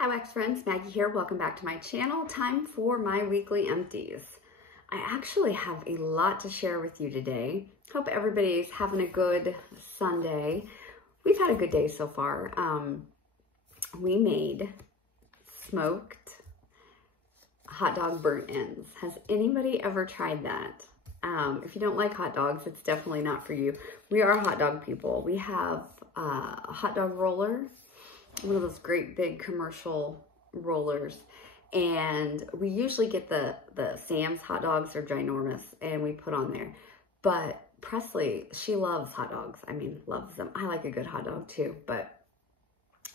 Hi Wax friends, Maggie here. Welcome back to my channel. Time for my weekly empties. I actually have a lot to share with you today. Hope everybody's having a good Sunday. We've had a good day so far. We made smoked hot dog burnt ends. Has anybody ever tried that? If you don't like hot dogs, it's definitely not for you. We are hot dog people. We have a hot dog roller, one of those great big commercial rollers, and we usually get the Sam's hot dogs. Are ginormous, and we put on there. But Presley, she loves hot dogs. I mean, loves them. I like a good hot dog too, but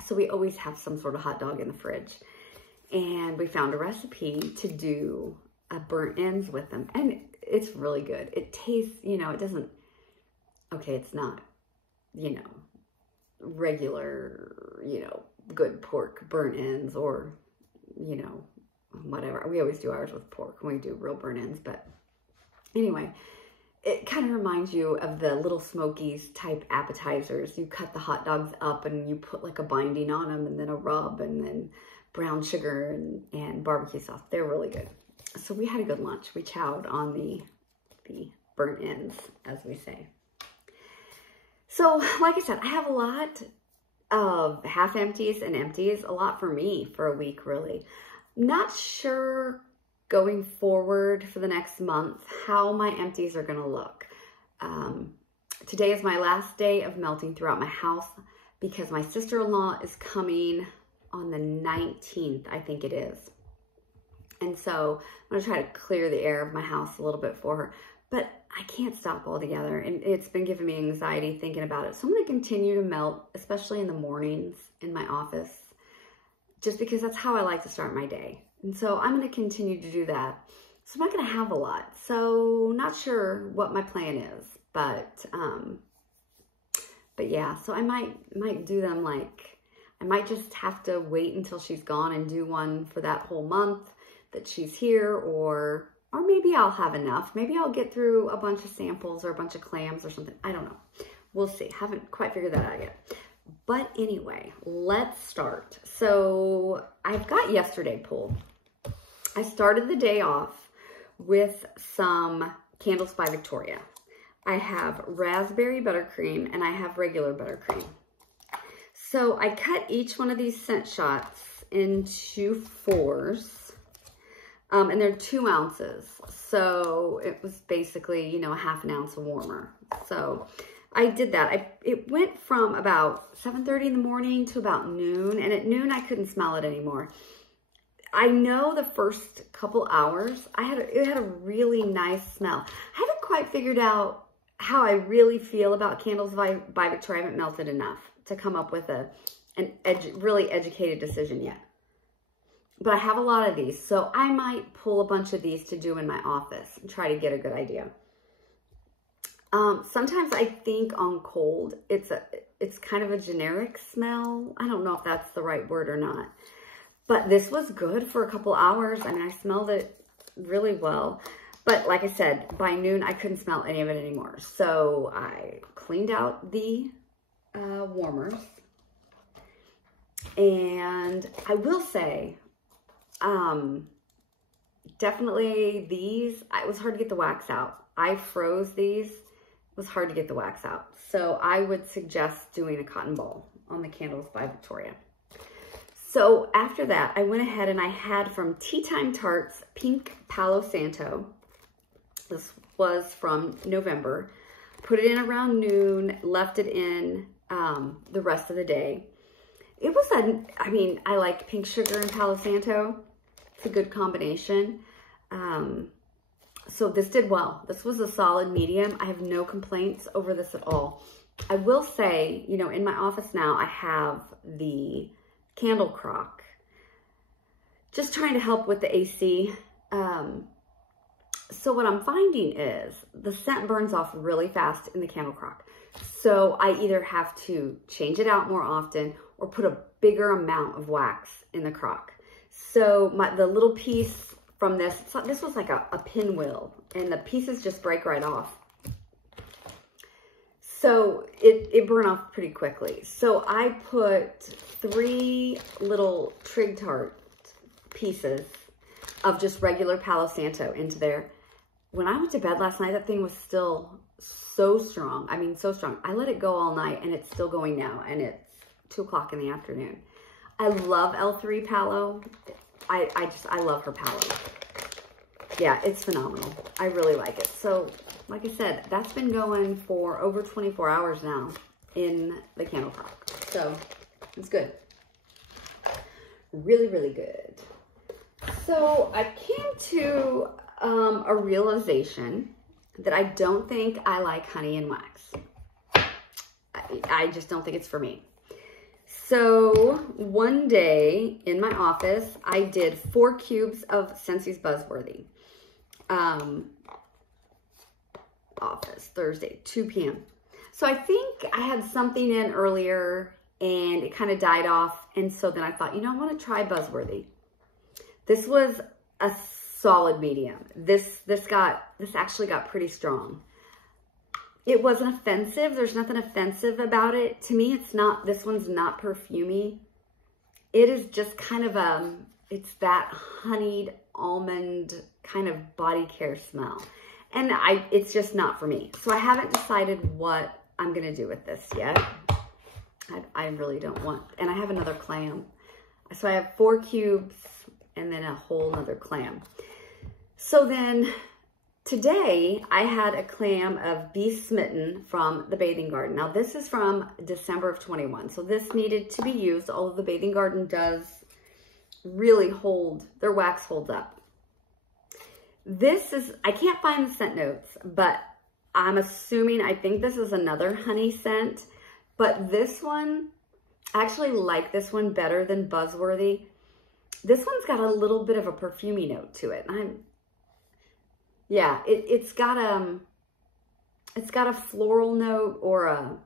so we always have some sort of hot dog in the fridge, and we found a recipe to do burnt ends with them, and it's really good. It tastes, you know, it doesn't, okay, it's not, you know, regular, you know, good pork burnt ends or, you know, whatever. We always do ours with pork when we do real burnt ends. But anyway, it kind of reminds you of the Little Smokies type appetizers. You cut the hot dogs up and you put like a binding on them, and then a rub, and then brown sugar and barbecue sauce. They're really good. So we had a good lunch. We chowed on the burnt ends, as we say. So, like I said, I have a lot of half empties and empties, a lot for me for a week, really. Not sure going forward for the next month how my empties are going to look. Today is my last day of melting throughout my house because my sister-in-law is coming on the 19th, I think it is. And so I'm going to try to clear the air of my house a little bit for her. But I can't stop altogether, and it's been giving me anxiety thinking about it. So I'm going to continue to melt, especially in the mornings in my office, just because that's how I like to start my day. And so I'm going to continue to do that. So I'm not going to have a lot. So not sure what my plan is, but yeah. So I might do them like, I might just have to wait until she's gone and do one for that whole month that she's here, or maybe I'll have enough. Maybe I'll get through a bunch of samples or a bunch of clams or something. I don't know. We'll see. Haven't quite figured that out yet. But anyway, let's start. So I've got yesterday pulled. I started the day off with some Candles by Victoria. I have raspberry buttercream and I have regular buttercream. So I cut each one of these scent shots into fours. And they're 2 ounces. So it was basically, you know, a half an ounce of warmer. So I did that. It went from about 7:30 in the morning to about noon. And at noon, I couldn't smell it anymore. I know the first couple hours, it had a really nice smell. I haven't quite figured out how I really feel about Candles by Victoria. I haven't melted enough to come up with a really educated decision yet. But I have a lot of these, so I might pull a bunch of these to do in my office and try to get a good idea. Sometimes I think on cold, it's kind of a generic smell. I don't know if that's the right word or not. But this was good for a couple hours. I mean, I smelled it really well. But like I said, by noon, I couldn't smell any of it anymore. So I cleaned out the warmers. And I will say, definitely these, it was hard to get the wax out. I froze these. It was hard to get the wax out. So I would suggest doing a cotton ball on the Candles by Victoria. So after that, I went ahead and I had from Tea Time Tarts Pink Palo Santo. This was from November. Put it in around noon, left it in the rest of the day. It was I mean, I like pink sugar and Palo Santo. It's a good combination. So this did well. This was a solid medium. I have no complaints over this at all. I will say, you know, in my office now, I have the candle crock. Just trying to help with the AC. So what I'm finding is the scent burns off really fast in the candle crock. So I either have to change it out more often or put a bigger amount of wax in the crock. So the little piece from this was like a pinwheel, and the pieces just break right off. So it burned off pretty quickly. So I put 3 little Trig Tart pieces of just regular Palo Santo into there. When I went to bed last night, that thing was still so strong. I mean, so strong. I let it go all night and it's still going now, and it's 2 o'clock in the afternoon. I love L3 Palo. I love her Palo. Yeah, it's phenomenal. I really like it. So, like I said, that's been going for over 24 hours now in the candle crock. So, it's good. Really, really good. So, I came to a realization that I don't think I like honey and wax. I just don't think it's for me. So one day in my office, I did 4 cubes of Scentsy's Buzzworthy. Office, Thursday, 2 p.m. So I think I had something in earlier and it kind of died off. And so then I thought, you know, I want to try Buzzworthy. This was a solid medium. This actually got pretty strong. It wasn't offensive. There's nothing offensive about it. To me, it's not, this one's not perfumey. It is just kind of it's that honeyed almond kind of body care smell. And it's just not for me. So I haven't decided what I'm going to do with this yet. I really don't want, and I have another clam. So I have 4 cubes and then a whole nother clam. So then today I had a clam of Be Smitten from the Bathing Garden. Now this is from December of 21. So this needed to be used, although the Bathing Garden does really hold, their wax holds up. This is, I can't find the scent notes, but I'm assuming, I think this is another honey scent, but this one, I actually like this one better than Buzzworthy. This one's got a little bit of a perfumey note to it. Yeah, it's got a floral note or a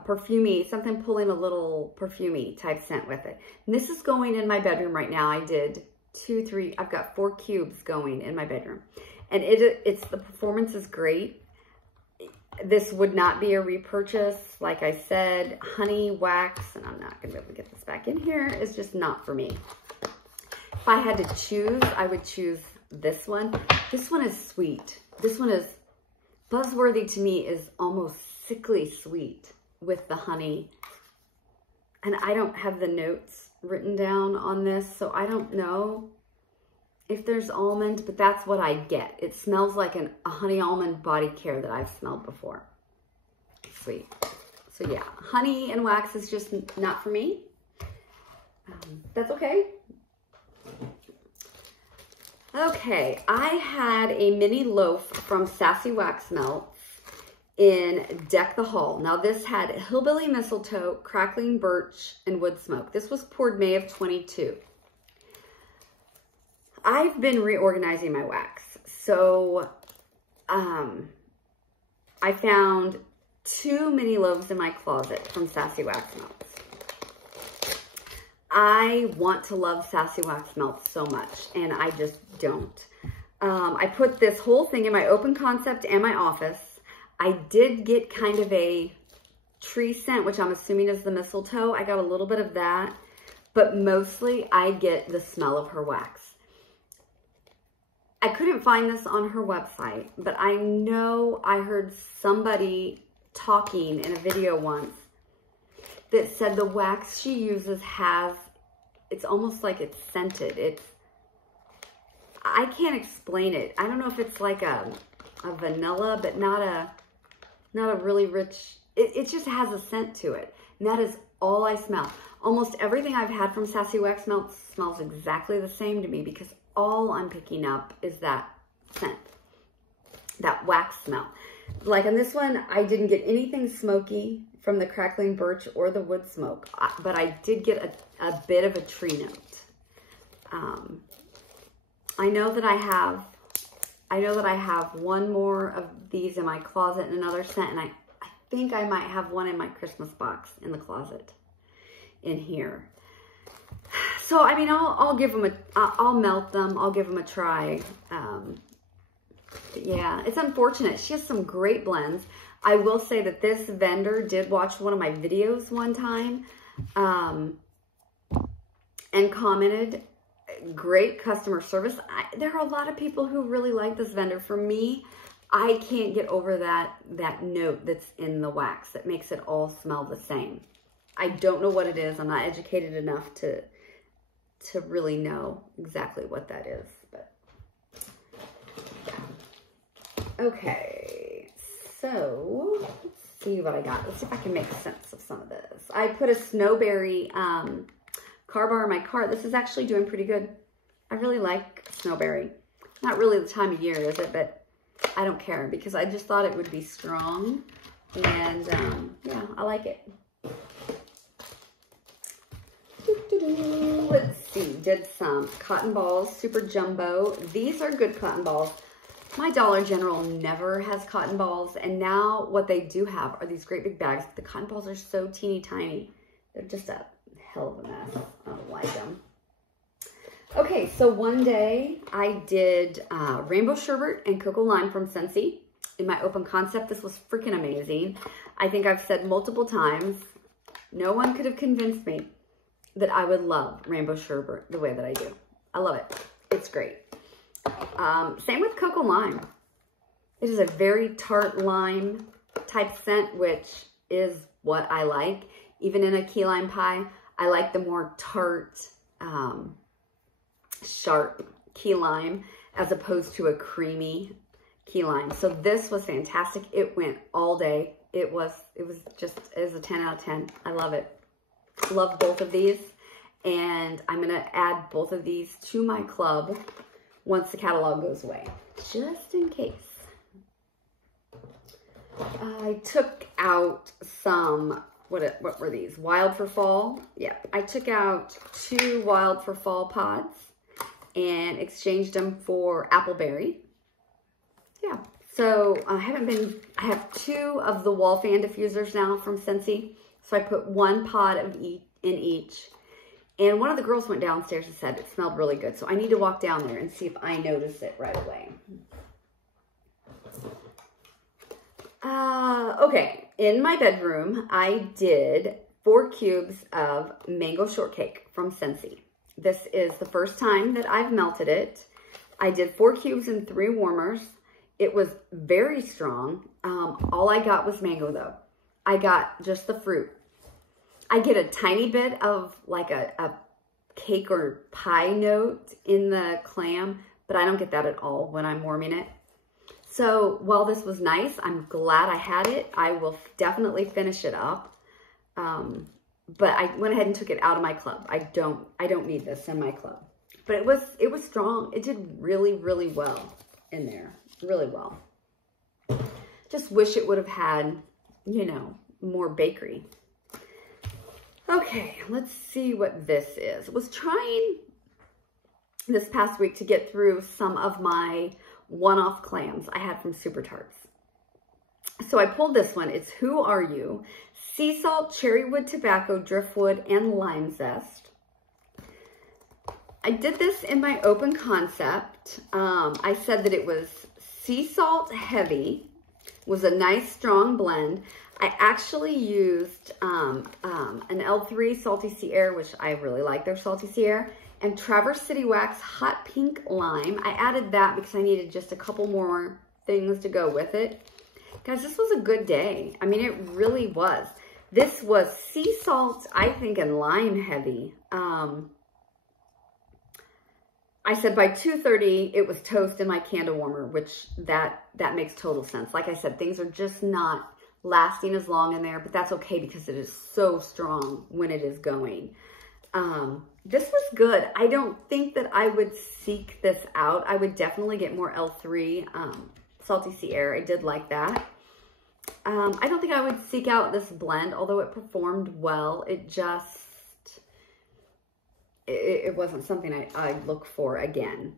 perfumey, something pulling a little perfumey type scent with it. And this is going in my bedroom right now. I did 2, 3, I've got 4 cubes going in my bedroom. And the performance is great. This would not be a repurchase. Like I said, honey, wax, and I'm not gonna be able to get this back in here. It's just not for me. If I had to choose, I would choose this one. This one is sweet. This one is, Buzzworthy to me is almost sickly sweet with the honey. And I don't have the notes written down on this, so I don't know if there's almond, but that's what I get. It smells like a honey almond body care that I've smelled before. Sweet. So yeah, honey and wax is just not for me. That's okay. Okay, I had a mini loaf from Sassy Wax Melts in Deck the Hall. Now this had hillbilly mistletoe, crackling birch, and wood smoke. This was poured May of 22. I've been reorganizing my wax. So I found 2 mini loaves in my closet from Sassy Wax Melts. I want to love Sassy Wax Melts so much, and I just don't. I put this whole thing in my open concept and my office. I did get kind of a tree scent, which I'm assuming is the mistletoe. I got a little bit of that, but mostly I get the smell of her wax. I couldn't find this on her website, but I know I heard somebody talking in a video once that said the wax she uses it's almost like it's scented. I can't explain it. I don't know if it's like a vanilla, but not a really rich, it just has a scent to it. And that is all I smell. Almost everything I've had from Sassy Wax Melts smells exactly the same to me because all I'm picking up is that scent, that wax smell. Like on this one, I didn't get anything smoky from the crackling birch or the wood smoke, but I did get a bit of a tree note. I know that I have one more of these in my closet and another scent, and I think I might have one in my Christmas box in the closet in here. So, I mean, I'll give them I'll melt them. I'll give them a try. But yeah, it's unfortunate. She has some great blends. I will say that this vendor did watch one of my videos one time and commented, great customer service. There are a lot of people who really like this vendor. For me, I can't get over that note that's in the wax that makes it all smell the same. I don't know what it is. I'm not educated enough to really know exactly what that is. But yeah. Okay, so let's see what I got. Let's see if I can make sense of some of this. I put a snowberry car bar in my cart. This is actually doing pretty good. I really like snowberry. Not really the time of year, is it? But I don't care because I just thought it would be strong. And yeah, I like it. Let's see, did some cotton balls, super jumbo. These are good cotton balls. My Dollar General never has cotton balls, and now what they do have are these great big bags. The cotton balls are so teeny tiny. They're just a hell of a mess. I don't like them. Okay, so one day I did rainbow sherbet and cocoa lime from Scentsy in my open concept. This was freaking amazing. I think I've said multiple times, no one could have convinced me that I would love rainbow sherbet the way that I do. I love it. It's great. Same with cocoa lime. It is a very tart lime type scent, which is what I like. Even in a key lime pie, I like the more tart, sharp key lime as opposed to a creamy key lime. So this was fantastic. It went all day. It was just, it was a 10 out of 10. I love it. Love both of these, and I'm going to add both of these to my club once the catalog goes away, just in case. I took out some, what were these? Wild for Fall? Yeah, I took out 2 Wild for Fall pods and exchanged them for Appleberry. Yeah, so I have 2 of the wall fan diffusers now from Scentsy. So I put 1 pod of in each. And one of the girls went downstairs and said it smelled really good. So I need to walk down there and see if I notice it right away. Okay, in my bedroom, I did 4 cubes of mango shortcake from Scentsy. This is the first time that I've melted it. I did 4 cubes and 3 warmers. It was very strong. All I got was mango though. I got just the fruit. I get a tiny bit of like a cake or pie note in the clam, but I don't get that at all when I'm warming it. So while this was nice, I'm glad I had it. I will definitely finish it up. But I went ahead and took it out of my club. I don't need this in my club. But it was strong. It did really, really well in there. Really well. Just wish it would have had, you know, more bakery. Okay, let's see what this is. I was trying this past week to get through some of my one-off clams I had from Super Tarts. So I pulled this one. It's Who Are You? Sea salt, cherrywood tobacco, driftwood, and lime zest. I did this in my open concept. I said that it was sea salt heavy, was a nice strong blend. I actually used an L3 Salty Sea Air, which I really like their Salty Sea Air, and Traverse City Wax Hot Pink Lime. I added that because I needed just a couple more things to go with it. Guys, this was a good day. I mean, it really was. This was sea salt, I think, and lime heavy. I said by 2:30, it was toast in my candle warmer, which that makes total sense. Like I said, things are just not lasting as long in there, but that's okay because it is so strong when it is going. This was good. I don't think that I would seek this out. I would definitely get more L3 Salty Sea Air. I did like that. I don't think I would seek out this blend, although it performed well. It just, it wasn't something I'd look for again.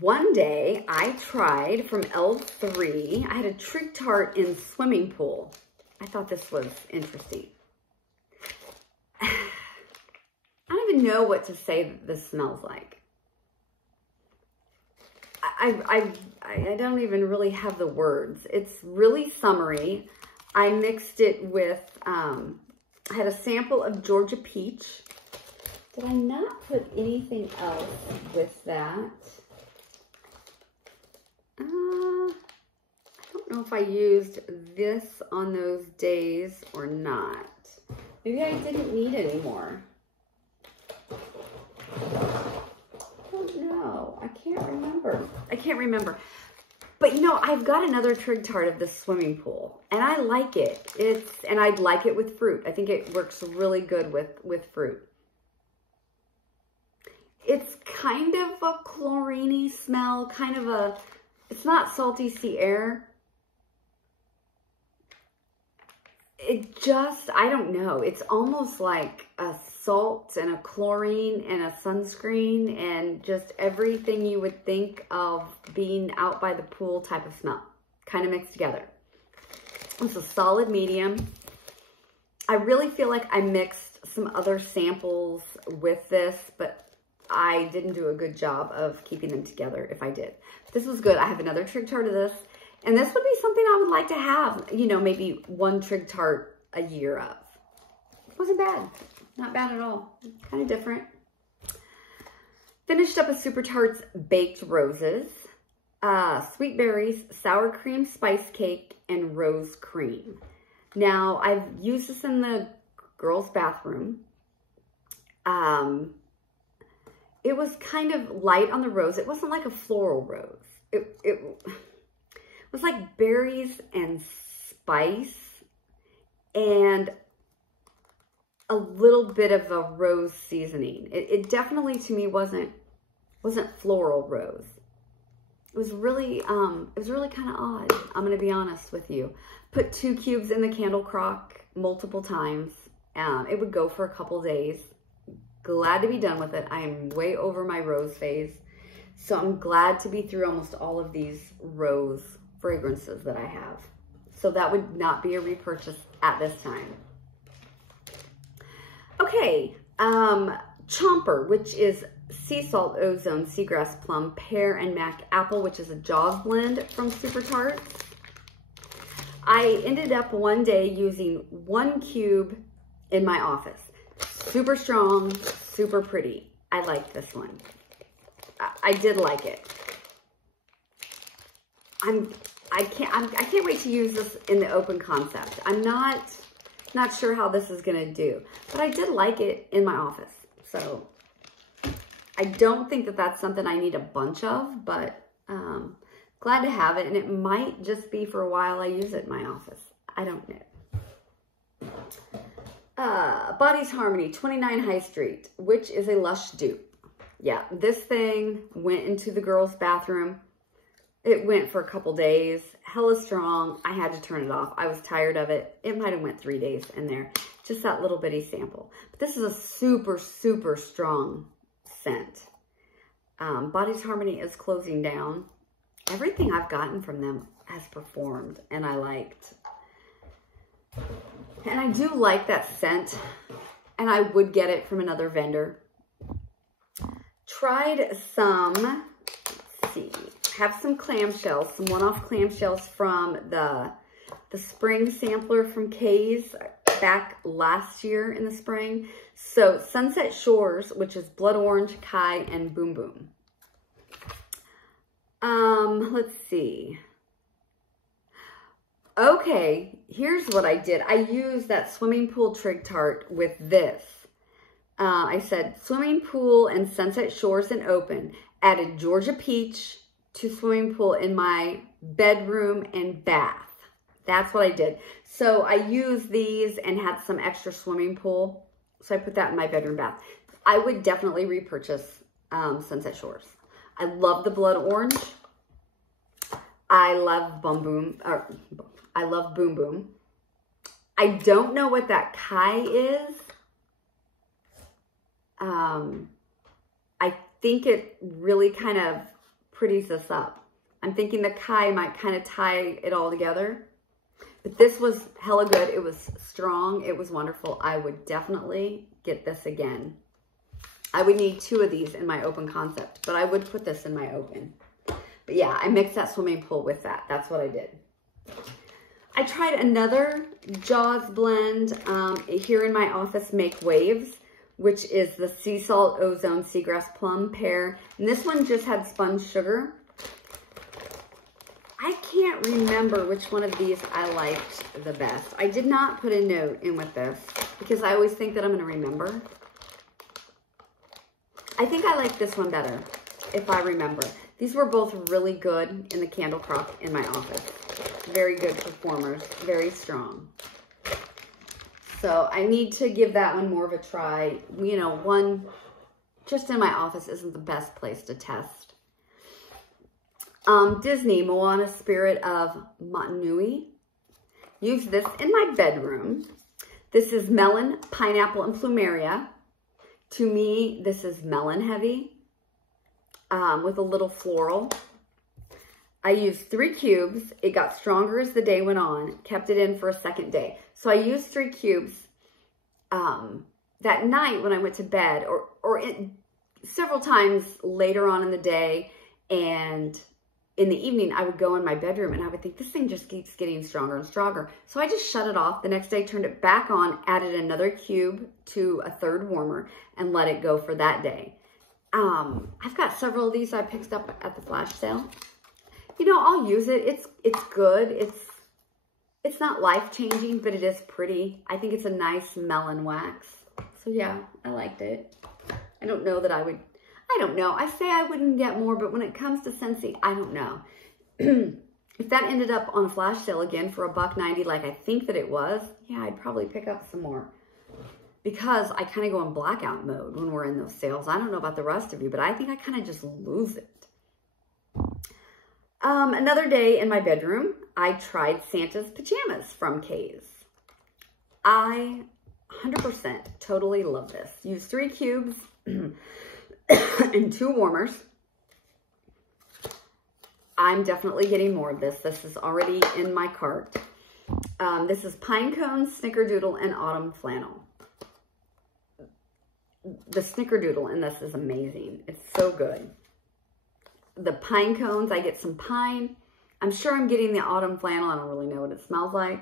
One day I tried from L3, I had a Trig Tart in Swimming Pool. I thought this was interesting. I don't even know what to say that this smells like. I don't even really have the words. It's really summery. I mixed it with, I had a sample of Georgia Peach. Did I not put anything else with that? I don't know if I used this on those days or not. Maybe I didn't need it anymore. I don't know. I can't remember. But you know, I've got another trig tart of the swimming pool, and I like it. And I'd like it with fruit. I think it works really good with fruit. It's kind of a chlorine-y smell, it's not salty sea air. I don't know. It's almost like a salt and a chlorine and a sunscreen and just everything you would think of being out by the pool type of smell, kind of mixed together. It's a solid medium. I really feel like I mixed some other samples with this, but I didn't do a good job of keeping them together if I did. This was good. I have another trig tart of this, and this would be something I would like to have, you know, maybe one trig tart a year of. It wasn't bad. Not bad at all. Kind of different. Finished up a Super Tarts Baked Roses, sweet berries, sour cream spice cake, and rose cream. Now, I've used this in the girls' bathroom. It was kind of light on the rose. It wasn't like a floral rose. It was like berries and spice and a little bit of a rose seasoning. It definitely to me wasn't floral rose. It was really kind of odd. I'm going to be honest with you. Put 2 cubes in the candle crock multiple times. It would go for a couple days. Glad to be done with it. I am way over my rose phase. So I'm glad to be through almost all of these rose fragrances that I have. So that would not be a repurchase at this time. Okay, Chomper, which is sea salt, ozone, seagrass plum, pear, and mac apple, which is a Jaws blend from Super Tarts. I ended up one day using 1 cube in my office. Super strong, super pretty. I like this one. I did like it. I can't wait to use this in the open concept. I'm not sure how this is gonna do, but I did like it in my office. So I don't think that that's something I need a bunch of, but glad to have it. And it might just be for a while I use it in my office. I don't know. Body's Harmony 29 High Street, which is a Lush dupe. Yeah, this thing went into the girls' bathroom. It went for a couple days, hella strong. I had to turn it off. I was tired of it. It might have went 3 days in there. Just that little bitty sample. But this is a super, super strong scent. Body's Harmony is closing down. Everything I've gotten from them has performed, and I liked. And I do like that scent, and I would get it from another vendor. Tried some, let's see, have some clamshells, some one-off clamshells from the spring sampler from Kay's back last year in the spring. So Sunset Shores, which is Blood Orange, Kai, and Boom Boom. Let's see. Okay, here's what I did. I used that swimming pool trig tart with this. I said swimming pool and Sunset Shores and open. Added Georgia Peach to swimming pool in my bedroom and bath. That's what I did. So I used these and had some extra swimming pool. So I put that in my bedroom bath. I would definitely repurchase Sunset Shores. I love the Blood Orange. I love Boom Boom. I love Boom Boom. I don't know what that Kai is. I think it really kind of pretties this up. I'm thinking the Kai might kind of tie it all together. But this was hella good. It was strong. It was wonderful. I would definitely get this again. I would need 2 of these in my open concept, but I would put this in my open. But yeah, I mixed that swimming pool with that. That's what I did. I tried another Jaws blend here in my office, Make Waves, which is the Sea Salt Ozone Seagrass Plum pear. And this one just had spun sugar. I can't remember which one of these I liked the best. I did not put a note in with this because I always think that I'm going to remember. I think I like this one better if I remember. These were both really good in the candle crop in my office. Very good performers, very strong. So I need to give that one more of a try. You know, one just in my office isn't the best place to test. Disney, Moana Spirit of Motunui. Use this in my bedroom. This is melon, pineapple, and plumeria. To me, this is melon heavy with a little floral. I used 3 cubes. It got stronger as the day went on. Kept it in for a second day. So I used 3 cubes that night when I went to bed, or several times later on in the day, and in the evening I would go in my bedroom and I would think this thing just keeps getting stronger and stronger. So I just shut it off. The next day, turned it back on, added another cube to a 3rd warmer, and let it go for that day. I've got several of these I picked up at the flash sale. You know, I'll use it. It's good. It's not life-changing, but it is pretty. I think it's a nice melon wax. So yeah, I liked it. I don't know that I would, I don't know. I say I wouldn't get more, but when it comes to Scentsy, I don't know. If that ended up on a flash sale again for $1.90, like I think that it was, yeah, I'd probably pick up some more. Because I kind of go in blackout mode when we're in those sales. I don't know about the rest of you, but I think I kind of just lose it. Another day in my bedroom, I tried Santa's pajamas from K's. I 100% totally love this. Use 3 cubes and 2 warmers. I'm definitely getting more of this. This is already in my cart. This is pine cone, snickerdoodle, and autumn flannel. The snickerdoodle in this is amazing. It's so good. The pine cones, I get some pine. I'm sure I'm getting the autumn flannel. I don't really know what it smells like.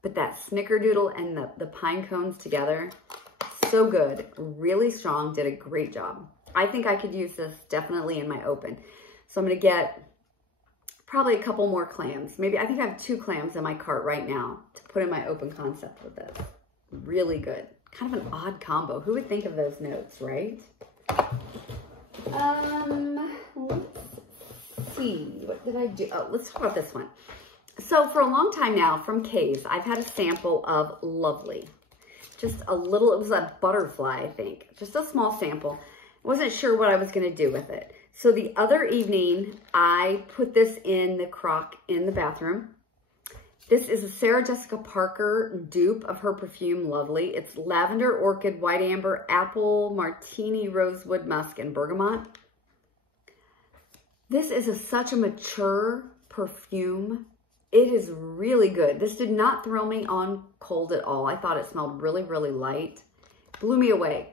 But that snickerdoodle and the pine cones together, so good. Really strong. Did a great job. I think I could use this definitely in my open. So I'm going to get probably a couple more clams. Maybe, I think I have 2 clams in my cart right now to put in my open concept with this. Really good. Kind of an odd combo. Who would think of those notes, right? Let's see. What did I do? Oh, let's talk about this one. So for a long time now from K's, I've had a sample of Lovely. Just a little, it was a butterfly, I think. Just a small sample. Wasn't sure what I was going to do with it. So the other evening, I put this in the crock in the bathroom. This is a Sarah Jessica Parker dupe of her perfume, Lovely. It's lavender, orchid, white amber, apple, martini, rosewood, musk, and bergamot. This is such a mature perfume. It is really good. This did not throw me on cold at all. I thought it smelled really, really light. Blew me away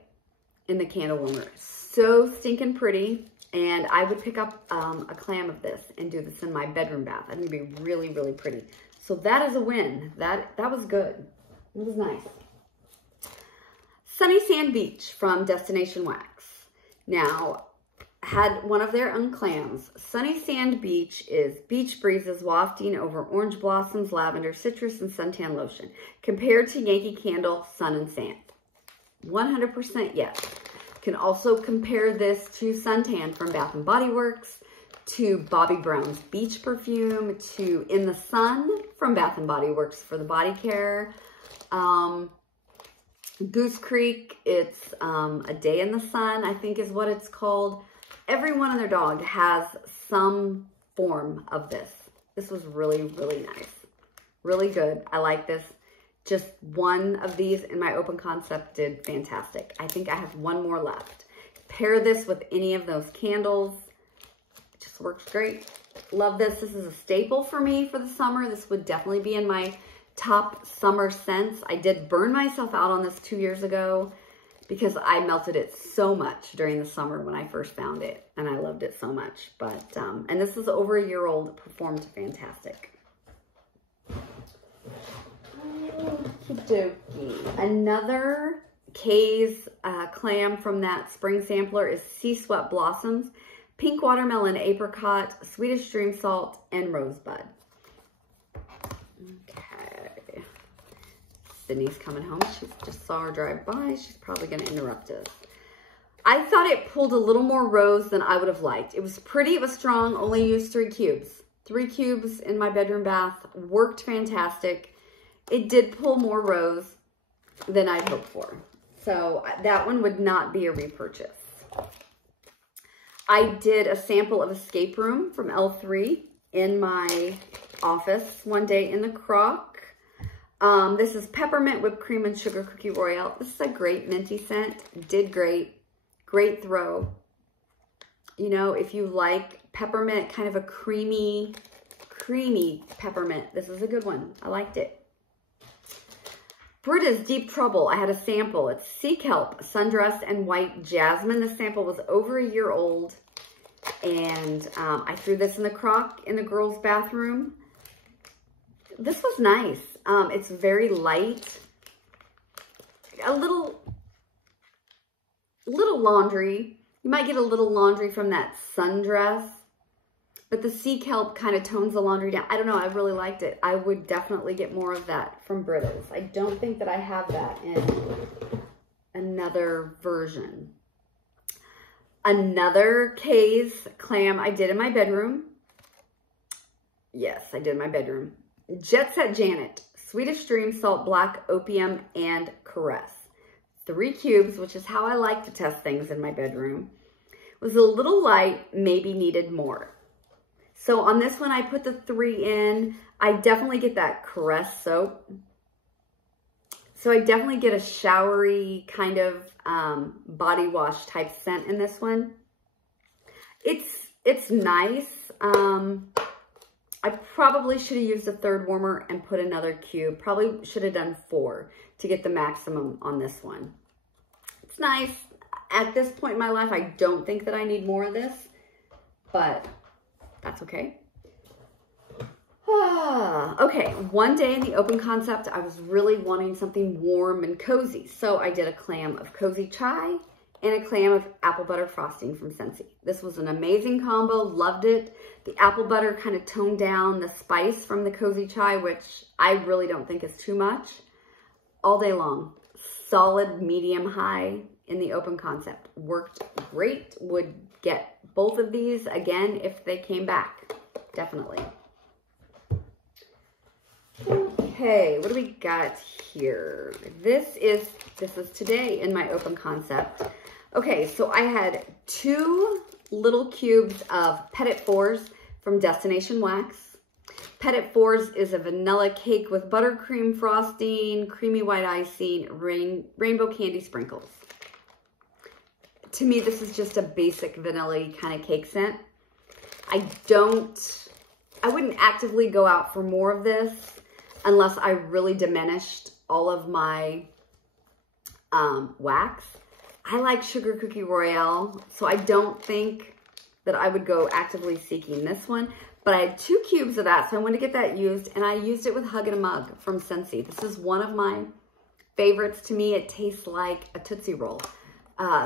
in the candle warmer. So stinking pretty. And I would pick up a clam of this and do this in my bedroom bath. I think it'd be really, really pretty. So that is a win. That was good. It was nice. Sunny Sand Beach from Destination Wax. Now, had one of their own clams. Sunny Sand Beach is beach breezes wafting over orange blossoms, lavender, citrus, and suntan lotion. Compared to Yankee Candle, Sun and Sand. 100% yes. Can also compare this to Suntan from Bath & Body Works, to Bobbi Brown's Beach Perfume, to In the Sun from Bath & Body Works for the body care. Goose Creek, it's A Day in the Sun, I think is what it's called. Everyone and their dog has some form of this. This was really, really nice. Really good. I like this. Just one of these in my open concept did fantastic. I think I have one more left. Pair this with any of those candles. It just works great. Love this. This is a staple for me for the summer. This would definitely be in my top summer scents. I did burn myself out on this 2 years ago. because I melted it so much during the summer when I first found it, and I loved it so much. But, and this is over a year old, performed fantastic. Okey-dokey. Another Kay's clam from that spring sampler is Sea Sweat Blossoms, Pink Watermelon Apricot, Swedish Dream Salt, and Rosebud. Okay. Sydney's coming home. She just saw her drive by. She's probably going to interrupt us. I thought it pulled a little more rose than I would have liked. It was pretty. It was strong. Only used 3 cubes. 3 cubes in my bedroom bath. Worked fantastic. It did pull more rose than I'd hoped for. So that one would not be a repurchase. I did a sample of Escape Room from L3 in my office one day in the crock. This is Peppermint Whipped Cream and Sugar Cookie Royale. This is a great minty scent. Did great. Great throw. You know, if you like peppermint, kind of a creamy peppermint, this is a good one. I liked it. Britta's Deep Trouble. I had a sample. It's Sea Kelp, Sundress, and White Jasmine. This sample was over a year old. And I threw this in the crock in the girls' bathroom. This was nice. It's very light. A little laundry. You might get a little laundry from that Sundress. But the Sea Kelp kind of tones the laundry down. I don't know. I really liked it. I would definitely get more of that from Britta's. I don't think that I have that in another version. Another Kay's clam I did in my bedroom. Yes, I did in my bedroom. Jet Set Janet, Swedish Dream Salt, Black Opium, and Caress. 3 cubes, which is how I like to test things in my bedroom. It was a little light, maybe needed more. So on this one, I put the 3 in. I definitely get that Caress soap. So I definitely get a showery kind of body wash type scent in this one. It's nice. I probably should have used a 3rd warmer and put another cube. Probably should have done 4 to get the maximum on this one. It's nice. At this point in my life, I don't think that I need more of this, but that's okay. Okay, one day in the open concept, I was really wanting something warm and cozy. So I did a clam of cozy chai and a clam of apple butter frosting from Scentsy. This was an amazing combo, loved it. The apple butter kind of toned down the spice from the cozy chai, which I really don't think is too much. All day long, solid medium high in the open concept. Worked great, would get both of these again if they came back, definitely. Okay, what do we got here? This is today in my open concept. Okay, so I had 2 little cubes of Petit Fours from Destination Wax. Petit Fours is a vanilla cake with buttercream frosting, creamy white icing, rainbow candy sprinkles. To me, this is just a basic vanilla kind of cake scent. I wouldn't actively go out for more of this unless I really diminished all of my wax. I like Sugar Cookie Royale, so I don't think that I would go actively seeking this one. But I had 2 cubes of that, so I wanted to get that used, and I used it with Hug in a Mug from Scentsy. This is one of my favorites. To me, it tastes like a Tootsie Roll.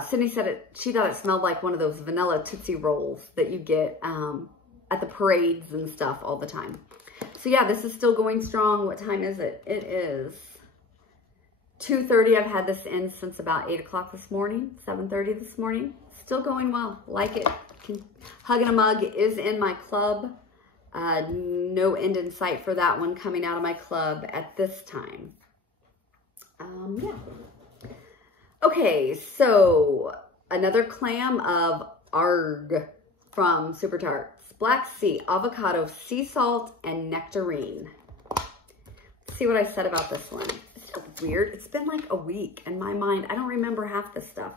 Sydney said she thought it smelled like one of those vanilla Tootsie Rolls that you get at the parades and stuff all the time. So yeah, this is still going strong. What time is it? It is 2:30. I've had this in since about 8 o'clock this morning, 7:30 this morning. Still going well. Like it. Hug in a Mug is in my club. No end in sight for that one coming out of my club at this time. Yeah. Okay, so another clam of ARG from Super Tarts. Black Sea, Avocado, Sea Salt, and Nectarine. Let's see what I said about this one. It's so weird. It's been like a week in my mind. I don't remember half this stuff.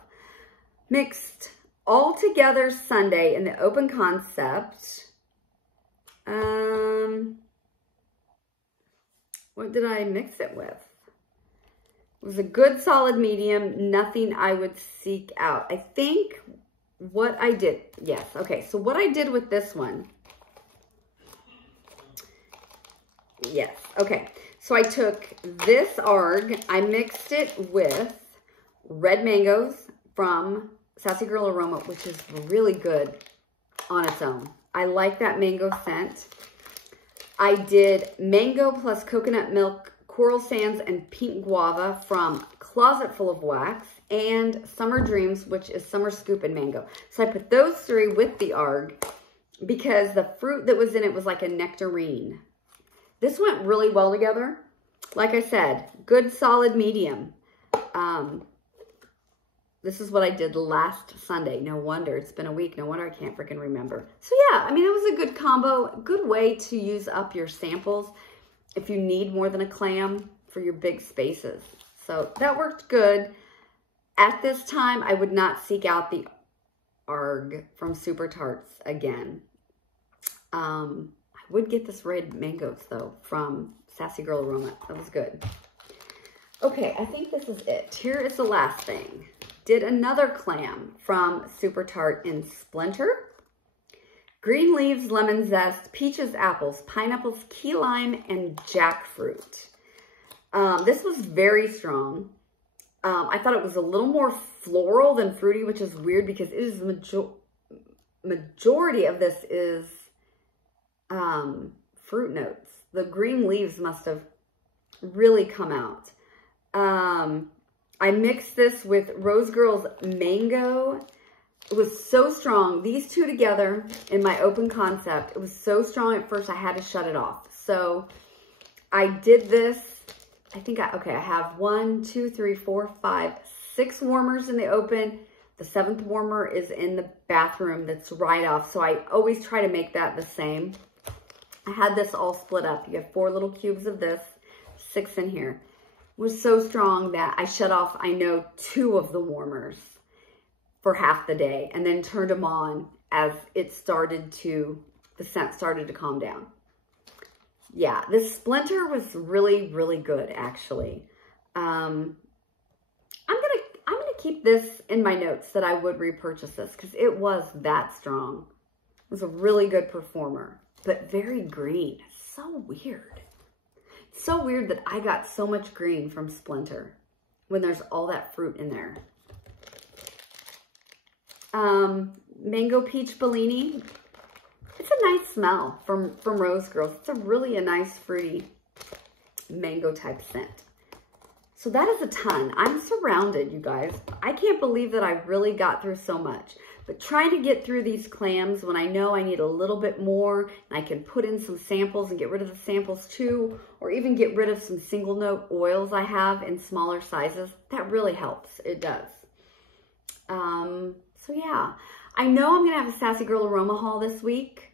Mixed all together Sunday in the open concept. What did I mix it with? It was a good solid medium, nothing I would seek out. I think what I did, yes, okay, so what I did with this one, yes, okay. So I took this ARG, I mixed it with red mangoes from Sassy Girl Aroma, which is really good on its own. I like that mango scent. I did mango plus coconut milk, coral sands, and pink guava from Closet Full of Wax, and Summer Dreams, which is Summer Scoop and Mango. So I put those three with the ARG because the fruit that was in it was like a nectarine. This went really well together. Like I said, good solid medium. This is what I did last Sunday. No wonder, it's been a week. No wonder I can't freaking remember. So yeah, I mean, it was a good combo, good way to use up your samples if you need more than a clam for your big spaces. So that worked good. At this time, I would not seek out the ARG from Super Tarts again. I would get this red mangoes though from Sassy Girl Aroma. That was good. Okay, I think this is it. Here is the last thing. Did another clam from Super Tart in Splinter. Green leaves, lemon zest, peaches, apples, pineapples, key lime, and jackfruit. This was very strong. I thought it was a little more floral than fruity, which is weird because it is majority of this is fruit notes. The green leaves must have really come out. I mixed this with Rose Girl's Mango. It was so strong. These two together in my open concept, it was so strong at first I had to shut it off. So I did this. I think I have 1, 2, 3, 4, 5, 6 warmers in the open. The 7th warmer is in the bathroom that's right off. So I always try to make that the same. I had this all split up. You have 4 little cubes of this, 6 in here. It was so strong that I shut off, I know, 2 of the warmers for half the day and then turned them on as it started to, the scent started to calm down. Yeah, this Splinter was really, really good, actually. I'm gonna keep this in my notes that I would repurchase this because it was that strong. It was a really good performer, but very green. So weird. So weird that I got so much green from Splinter when there's all that fruit in there. Mango Peach Bellini. It's a nice smell from Rose Girls. It's a nice fruity mango type scent. So that is a ton. I'm surrounded, you guys. I can't believe that I really got through so much. But trying to get through these clams when I know I need a little bit more, and I can put in some samples and get rid of the samples too, or even get rid of some single note oils I have in smaller sizes, that really helps. It does. So yeah, I know I'm gonna have a Sassy Girl Aroma haul this week.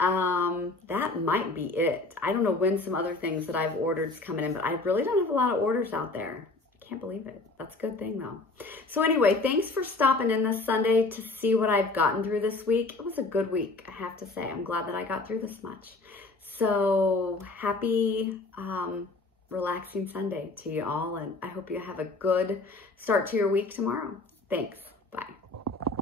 That might be it. I don't know when some other things that I've ordered is coming in, but I really don't have a lot of orders out there. Can't believe it. That's a good thing though. So anyway, thanks for stopping in this Sunday to see what I've gotten through this week. It was a good week, I have to say. I'm glad that I got through this much. So happy, relaxing Sunday to you all. And I hope you have a good start to your week tomorrow. Thanks. Bye.